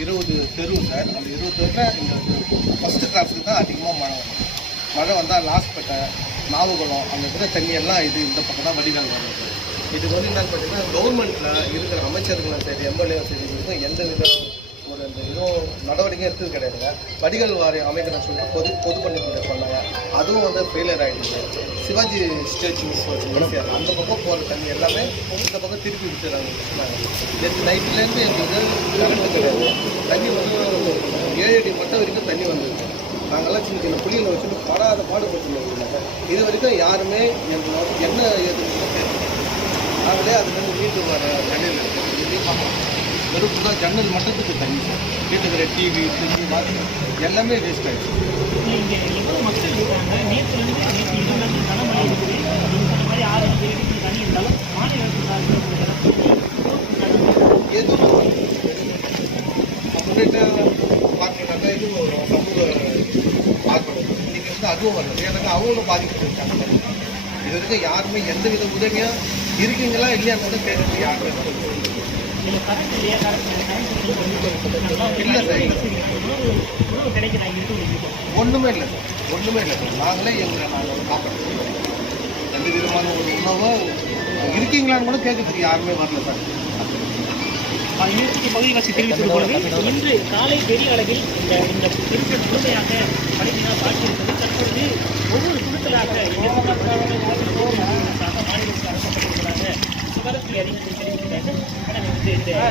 20 தெரு சார். அந்த 20 தெருவில் இந்த ஃபஸ்ட்டு கிராஸுக்கு தான் அதிகமாக மழை வரும். மழை வந்தால் லாஸ்பேட்டை, நாவுகுளம் அந்த இருக்கிற தண்ணியெல்லாம் இந்த பக்கம் தான் வடிகால் வருது. இதுக்கு என்னென்னு பார்த்தீங்கன்னா கவர்மெண்ட்டில் இருக்கிற அமைச்சர்களும் சரி எம்எல்ஏ சரி இதுக்கும் எந்த வித ஒரு அந்த இதுவும் நடவடிக்கை எடுத்தது கிடையாதுங்க. வடிகால் வாரியம் அமைக்கிறேன்னு சொல்லிட்டு பொது பண்ணிக்கூட சொன்னாங்க. அதுவும் ஃபெயிலியர் ஆகிடுச்சு. சிவாஜி ஸ்டேச்சுஸ் வச்சு அந்த பக்கம் போகிற தண்ணி எல்லாமே இந்த பக்கம் திருப்பி விட்டுறாங்க. நேற்று நைட்லேருந்து எங்களுக்கு கரண்ட்டு கிடையாது. தண்ணி 7 அடி மட்டம் வரைக்கும் தண்ணி வந்துருக்கு. நாங்கள்லாம் சின்ன சின்ன புள்ளியில் வச்சுட்டு பாடுபட்டுருந்தாங்க. இது வரைக்கும் யாருமே எங்களோட என்ன ஏதுன்னு தெரியும். நாங்களே அதுலேருந்து வீட்டு வர தண்ணியில் இருக்குது. வெறுப்பு தான் ஜன்னல் மட்டத்துக்கு தண்ணி சார். வீட்டுக்கு இருக்கிற டிவி ஃப்ரிட்ஜு வாட்ரு எல்லாமே வேஸ்ட் ஆகிடுச்சு. மக்கள் இருக்காங்க. நேற்று கனமழை இருக்குது. மாதிரி 6 தண்ணி இருந்தாலும் மாநில எதுவும் அப்படின்ட்டு பார்த்தீங்கன்னாக்கா இதுவும் வரும். சமூக பார்க்கணும் இன்றைக்கி அதுவும் வரல. எனக்கு அவங்களும் பாதிக்கப்பட்டிருக்காங்க. இது வரைக்கும் யாருமே எந்த வித உதவியாக இருக்கீங்களா இல்லையான்னு கூட கேட்குறது யாருமே இல்லை சார். ஒன்றுமே இல்லை சார். ஒன்றுமே இல்லை சார். நாங்களே நாங்கள் காப்பாற்றுறோம். எந்த விதமான ஒரு உணவோ இருக்கீங்களான்னு கூட கேட்கறதுக்கு யாருமே வரல சார். பகுதிவாசி தெரிவித்தது போலவே இன்று காலை பெரிய அளவில் இந்த திருப்பம் முழுமையாக பணியினால் தாக்கியிருப்பது தற்பொழுது ஒவ்வொரு குழுக்களாக மாநிலத்தில் அரசப்படுவதாக சுகாதாரத்துறை அறிஞர்கள் தெரிவிக்கிறார்கள்.